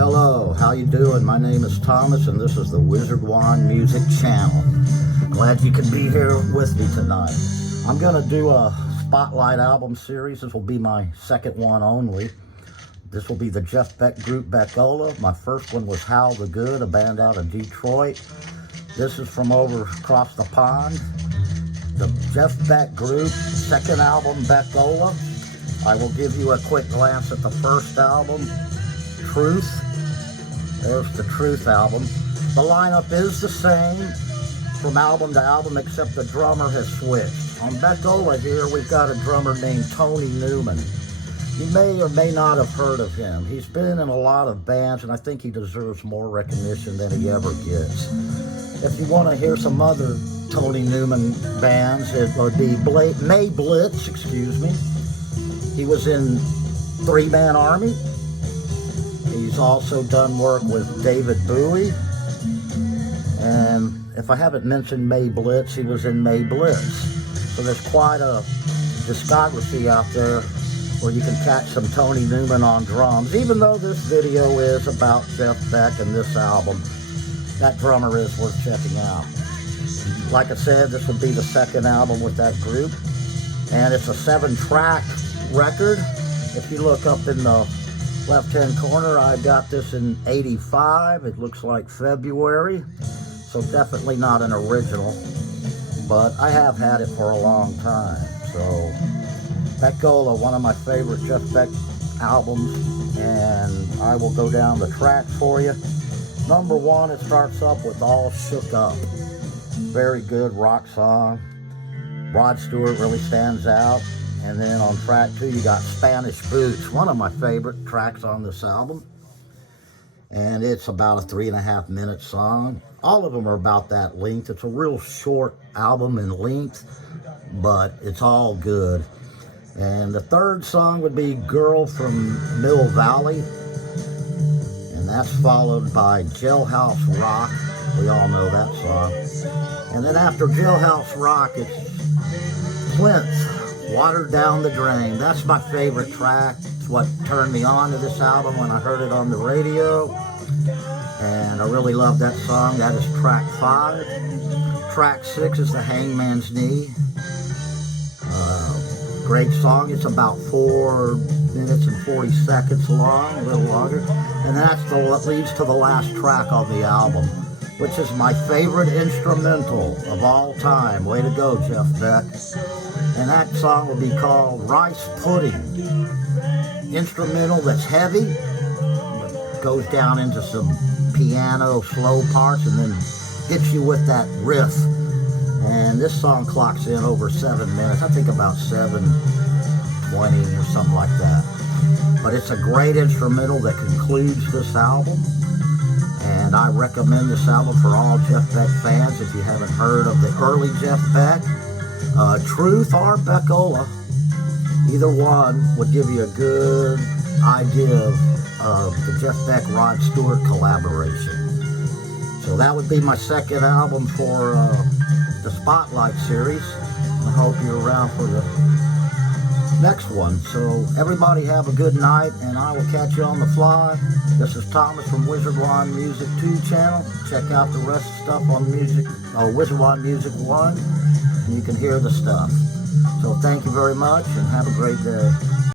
Hello, how you doing? My name is Thomas and this is the Wizard Wand Music Channel. Glad you could be here with me tonight. I'm going to do a Spotlight album series. This will be my second one only. This will be the Jeff Beck group Beck-Ola. My first one was How the Good, a band out of Detroit. This is from over across the pond. The Jeff Beck group, second album Beck-Ola. I will give you a quick glance at the first album, Truth. There's the Truth album. The lineup is the same from album to album, except the drummer has switched. On Beck-Ola here, we've got a drummer named Tony Newman. You may or may not have heard of him. He's been in a lot of bands, and I think he deserves more recognition than he ever gets. If you want to hear some other Tony Newman bands, it would be May Blitz, He was in Three Man Army. He's also done work with David Bowie. And if I haven't mentioned May Blitz, he was in May Blitz. So there's quite a discography out there where you can catch some Tony Newman on drums. Even though this video is about Jeff Beck and this album, that drummer is worth checking out. Like I said, this would be the second album with that group. And it's a 7-track record. If you look up in the left-hand corner, I got this in '85. It looks like February. So definitely not an original. But I have had it for a long time. So Beck-Ola, one of my favorite Jeff Beck albums, and I will go down the tracks for you. Number one, it starts up with All Shook Up. Very good rock song. Rod Stewart really stands out. And then on track 2, you got Spanish Boots, one of my favorite tracks on this album. And it's about a 3.5-minute song. All of them are about that length. It's a real short album in length, but it's all good. And the third song would be Girl from Mill Valley. And that's followed by Jailhouse Rock. We all know that song. And then after Jailhouse Rock, it's Plinth, Water Down the Drain. That's my favorite track. It's what turned me on to this album when I heard it on the radio. And I really love that song. That is track 5. Track 6 is The Hangman's Knee. Great song. It's about 4 minutes and 40 seconds long, a little longer. And that's what leads to the last track on the album, which is my favorite instrumental of all time. Way to go, Jeff Beck. And that song will be called Rice Pudding. Instrumental that's heavy, goes down into some piano slow parts, and then hits you with that riff. And this song clocks in over 7 minutes. I think about 7:20 or something like that. But it's a great instrumental that concludes this album. And I recommend this album for all Jeff Beck fans. If you haven't heard of the early Jeff Beck, Truth or Beck-Ola, either one would give you a good idea of the Jeff Beck-Rod Stewart collaboration. So that would be my second album for the Spotlight series. I hope you're around for the next one. So everybody have a good night, and I will catch you on the fly. This is Thomas from Wizard Wand Music 2 channel. Check out the rest of the stuff on Wizard Wand Music 1, and you can hear the stuff. So thank you very much, and have a great day.